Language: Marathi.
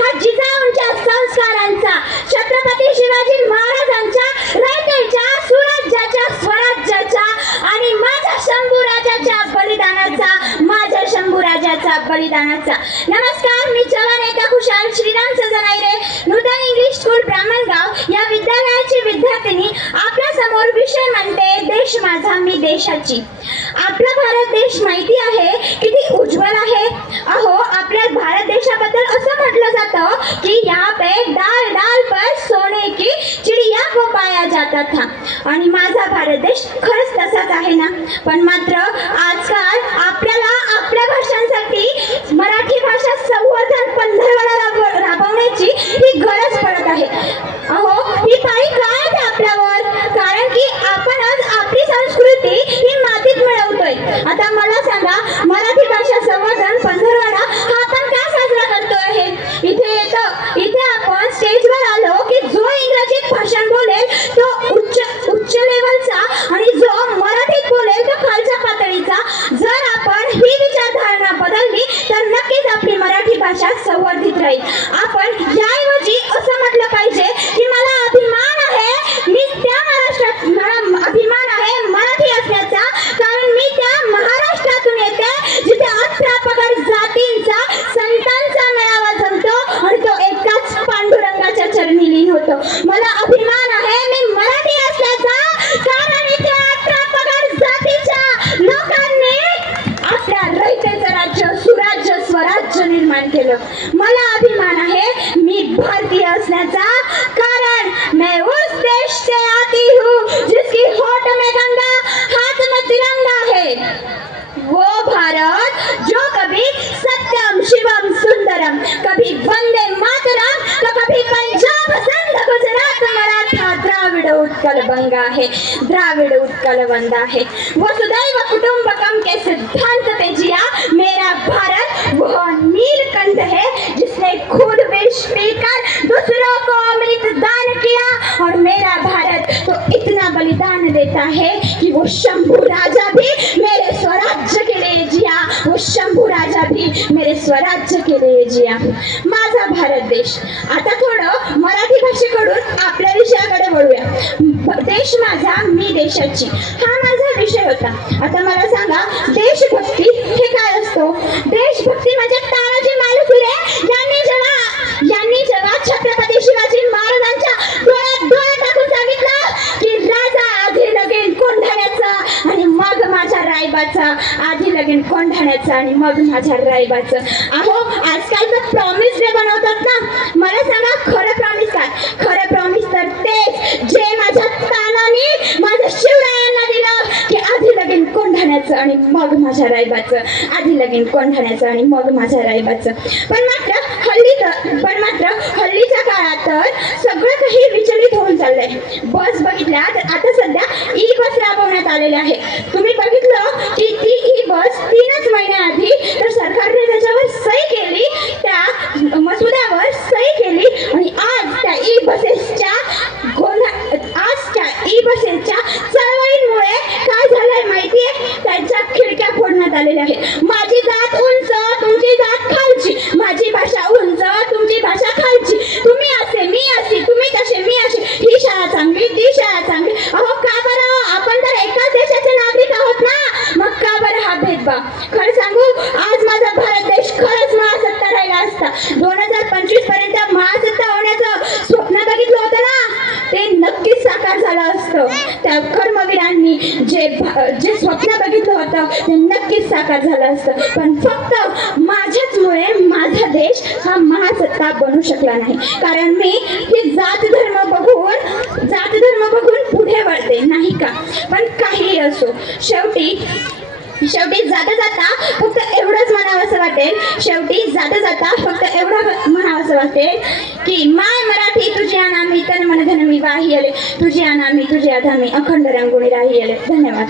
हा जिजाऊंच्या संस्कारांचा, छत्रपती शिवाजी महाराजांच्या रयतेच्या सुराज्याच्या स्वराज्याच्या आणि माझ्या शंभूराजाच्या बलिदानाचा, माझ्या शंभूराजाचा बलिदानाचा. नमस्कार, मी जवानेता खुशाल श्रीराम सजनाईरे, नूतन इंग्लिश स्कूल ब्राह्मणगाव या विद्यालयाची विद्यार्थिनी आपल्या समोर विषय म्हणते देश माझा मी देशाची. आपला भारत देश माहिती आहे किती उज्ज्वल आहे. अहो, आपल्या भारत देशाबद्दल असं म्हटलं जातं की यहाँ पे डाल डाल पर सोने की चिड़िया को पाया जाता था. आणि माझा भारत देश खरंच तसाच आहे ना. पण मात्र आजकाल आपल्याला आपल्या भाषांसाठी मराठी भाषा संवर्धन पंधरवडा राबवण्याची ही गरज पडत आहे. अहो, ही पाळी काय आहे आपल्यावर? कारण की आपण आज आपली संस्कृती ही मातीत मिळवतोय. आता मला सांगा, मराठी भाषा संवर्धन पंधरवडा हा आपण का साजरा करतोय? इथे आपण स्टेजवर आलो की जो इंग्रजीत भाषण बोलेल तो उच्च लेवलचा आणि जो मराठीत बोलेल तो खालच्या पातळीचा. जर आपण ही विचारधारणा बदलली तर नक्कीच आपली मराठी भाषा संवर्धित राहील. आपण याऐवजी असं म्हटलं पाहिजे की मला अभिमान आहे, मी त्या महाराष्ट्रात, मला अभिमान आहे मराठी असण्याचा, कारण मी त्या महाराष्ट्रातून येते जिथे 18 पगड जातींचा संतांचा मेळावा जमतो आणि तो एकाच पांडुरंगाच्या चरणी लीन होतो. मला अभिमान आहे मी मराठी असल्याचा, कारण इथे 18 पगड जातीच्या लोकांनी आपल्या रयतेचं राज्य, सुराज्य, स्वराज्य निर्माण केलं. मला अभिमान आहे मी भारतीय असण्याचा, कारण मैं उस देश से आती हूँ जिसकी होठ में गंगा, हाथ में तिरंगा है. वो भारत जो कभी सत्यम शिवम सुंदरम, कभी वंदे मातरम, तो कभी पंजाब सिंध गुजरात मराठा द्राविड उत्कल बंगा है, द्राविड उत्कल वंदा है. वसुदैव कुटुंबकम के सिद्धांत पे जिया मेरा भारत वो नीलकंठ है जिसने खुद विष पीकर दूसरों को अमृत दान किया. और मेरा भारत तो इतना बलिदान देता है कि वो शंभू राजा भी मेरे स्वराज्य के लिए जिया, वो शंभू राजा भी मेरे स्वराज्य के लिए जिया. माझा भारत देश. आता थोडं मराठी भाषेकडून आपल्या विषयाकडे वळूया. देश माझा मी देशाची हा माझा विषय होता. आता मला सांगा, देशभक्ती हे काय असतो? देशभक्ती म्हणजे तानाजी मालुसरे यांनी जेव्हा छत्रपती शिवाजी महाराजांच्या डोळ्यात डोळे टाकून सांगितलं की राजा आधी लगीन कोंढाण्याचं आणि मग माझ्या रायबाचं, आधी लगीन कोंढाण्याचं आणि मग माझ्या रायबाचं. अहो, आजकाल तर प्रॉमिस डे बनवतात ना. मला सांगा, खरं प्रॉमिस काय? खरं प्रॉमिस तर तेच जे माझ्या तानाने माझ्या शिवरायांना दिलं की आधी लगीन कोंढाण्याचं आणि मग माझ्या रायबाचं, आधी लगीन कोंढाण्याचं आणि मग माझ्या रायबाचं. पण मात्र हल्लीच्या काळात तर सगळं काही विचलित होऊन चाललंय. बस बघितल्या तर आता सध्या ई बस राबवण्यात आलेले आहे. तुम्ही बघितलं की ती ई बस 3च महिन्याआधी तर सरकारने त्याच्यावर सही केली, त्या मसुद्यावर सही केली आणि आज त्या ई बसेसच्या चळवळींमुळे काय झालंय माहितीये? त्यांच्या खिडक्या फोडण्यात आलेल्या आहेत. माझी जात उंच, तुमची जात खालची, माझी भाषा उंच, तुमची भाषा खालची, तुम्ही असे मी अशी, तुम्ही तसे मी अशी, ही शाळा चांगली, ती शाळा चांगली. अहो, का बरं? आपण तर एकाच देशाचे नागरिक आहोत ना, मग का बरं हा भेदभाव? खरं सांगू, आज माझा भारत देश खरंच महासत्ता राहिला असता. 2025 पर्यंत महासत्ता होण्याचं स्वप्न बघितलं होतं ना, ते नक्कीच साकार झालं असतं. त्या कर्मवीरांनी जे स्वप्न बघितलं होतं ते नक्कीच साकार झालं असतं. पण फक्त माझ्याचमुळे माझा देश हा महासत्ता बनू शकला नाही, कारण मी ही जात धर्म बघून पुढे वळते नाही का. पण काही असो, शेवटी जाता जाता फक्त एवढंच म्हणावंसं वाटेल की माय मराठी तुझी अनामी तन मन धन मी वाही आले, तुझी अनामी तुझी अधामी अखंड रंगोळी राही आले. धन्यवाद.